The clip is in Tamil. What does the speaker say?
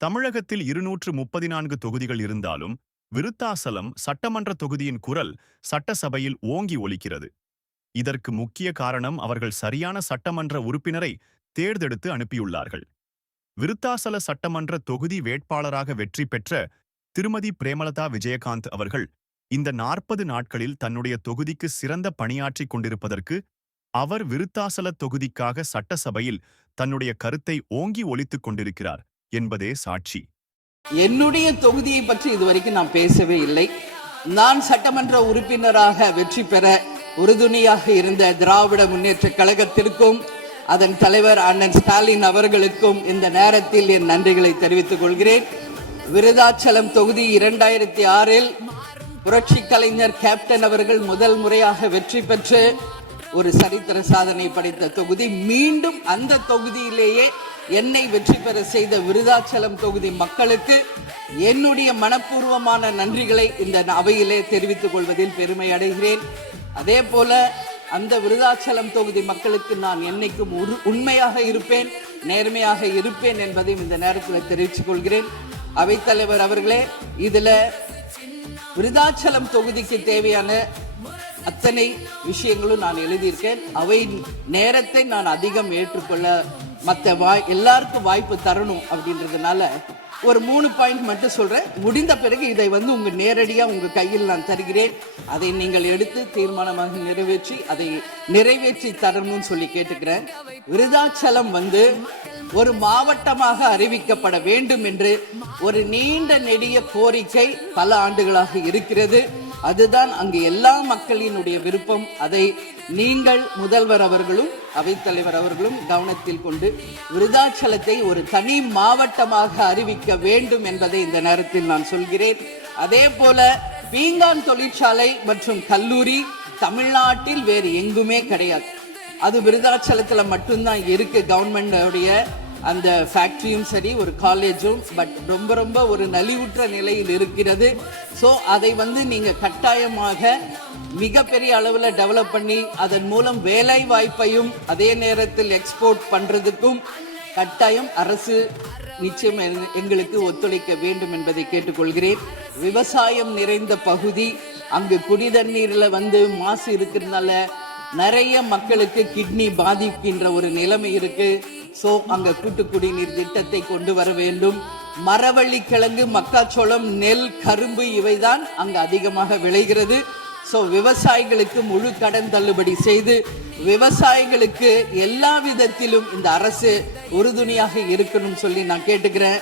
தமிழகத்தில் 234 தொகுதிகள் இருந்தாலும் விருத்தாசலம் சட்டமன்ற தொகுதியின் குரல் சட்டசபையில் ஓங்கி ஒலிக்கிறது. இதற்கு முக்கிய காரணம் அவர்கள் சரியான சட்டமன்ற உறுப்பினரை தேர்ந்தெடுத்து அனுப்பியுள்ளார்கள். விருத்தாசல சட்டமன்ற தொகுதி வேட்பாளராக வெற்றி பெற்ற திருமதி பிரேமலதா விஜயகாந்த் அவர்கள் இந்த 40 நாட்களில் தன்னுடைய தொகுதிக்கு சிறந்த பணியாற்றிக் கொண்டிருப்பதற்கு அவர் விருத்தாசல தொகுதிக்காக சட்டசபையில் தன்னுடைய கருத்தை ஓங்கி ஒலித்துக் கொண்டிருக்கிறார் என்பதே சாட்சி. என்னுடைய தொகுதியை பற்றி இதுவரைக்கும் நான் பேசவே இல்லை. நான் சட்டமன்ற உறுப்பினராக வெற்றி பெற உறுதுணையாக இருந்த திராவிட முன்னேற்ற கழகத்திற்கும் அதன் தலைவர் அண்ணன் ஸ்டாலின் அவர்களுக்கும் இந்த நேரத்தில் என் நன்றிகளை தெரிவித்துக் கொள்கிறேன். விருதாச்சலம் தொகுதி 2006இல் புரட்சி கலைஞர் கேப்டன் அவர்கள் முதல் முறையாக வெற்றி பெற்று ஒரு சரித்திர சாதனை படைத்த தொகுதி. மீண்டும் அந்த தொகுதியிலேயே என்னை வெற்றி பெற செய்த விருதாச்சலம் தொகுதி மக்களுக்கு என்னுடைய மனப்பூர்வமான நன்றிகளை இந்த அவையிலே தெரிவித்துக் கொள்வதில் பெருமை அடைகிறேன். அதே போல அந்த விருதாச்சலம் தொகுதி மக்களுக்கு நான் என்னைக்கும் உண்மையாக இருப்பேன், நேர்மையாக இருப்பேன் என்பதையும் இந்த நேரத்தில் தெரிவித்துக் கொள்கிறேன். அவைத்தலைவர் அவர்களே, இதுல விருதாச்சலம் தொகுதிக்கு தேவையான அத்தனை விஷயங்களும் நான் எழுதியிருக்கேன். அவை நேரத்தை நான் அதிகம் ஏற்றுக்கொள்ள எல்லாருக்கும் வாய்ப்பு தரணும் அப்படின்றதுனால ஒரு 3 பாயிண்ட் மட்டும் சொல்றேன். முடிந்த பிறகு இதை உங்க நேரடியா உங்க கையில் நான் தருகிறேன். அதை நீங்கள் எடுத்து தீர்மானமாக நிறைவேற்றி தரணும்னு சொல்லி கேட்டுக்கிறேன். விருதாச்சலம் ஒரு மாவட்டமாக அறிவிக்கப்பட வேண்டும் என்று ஒரு நீண்ட நெடிய கோரிக்கை பல ஆண்டுகளாக இருக்கிறது. அதுதான் அங்கு எல்லா மக்களினுடைய விருப்பம். அதை நீங்கள் முதல்வர் அவர்களும் அவைத்தலைவர் அவர்களும் கவனத்தில் கொண்டு விருதாச்சலத்தை ஒரு தனி மாவட்டமாக அறிவிக்க வேண்டும் என்பதை இந்த நேரத்தில் நான் சொல்கிறேன். அதே போல பீங்கான் தொழிற்சாலை மற்றும் கல்லூரி தமிழ்நாட்டில் வேறு எங்குமே கிடையாது. அது விருதாச்சலத்துல மட்டும்தான் இருக்கு. கவர்மெண்டோடைய அந்த ஃபேக்டரியும் சரி, ஒரு காலேஜும், பட் ரொம்ப ஒரு நலிவுற்ற நிலையில் இருக்கிறது. ஸோ அதை நீங்க கட்டாயமாக மிகப்பெரிய அளவில் டெவலப் பண்ணி அதன் மூலம் வேலை வாய்ப்பையும் அதே நேரத்தில் எக்ஸ்போர்ட் பண்றதுக்கும் கட்டாயம் அரசு நிச்சயம் எங்களுக்கு ஒத்துழைக்க வேண்டும் என்பதை கேட்டுக்கொள்கிறேன். விவசாயம் நிறைந்த பகுதி, அங்கு குடிதண்ணீர்ல மாசு இருக்கிறதுனால நிறைய மக்களுக்கு கிட்னி பாதிக்கின்ற ஒரு நிலைமை இருக்கு. சோ அங்க கூட்டு குடிநீர் திட்டத்தை கொண்டு வர வேண்டும். மரவள்ளி கிழங்கு, மக்காச்சோளம், நெல், கரும்பு இவைதான் அங்கு அதிகமாக விளைகிறது. சோ விவசாயிகளுக்கு முழு கடன் தள்ளுபடி செய்து விவசாயிகளுக்கு எல்லா விதத்திலும் இந்த அரசு உறுதுணையாக இருக்கணும் சொல்லி நான் கேட்டுக்கிறேன்.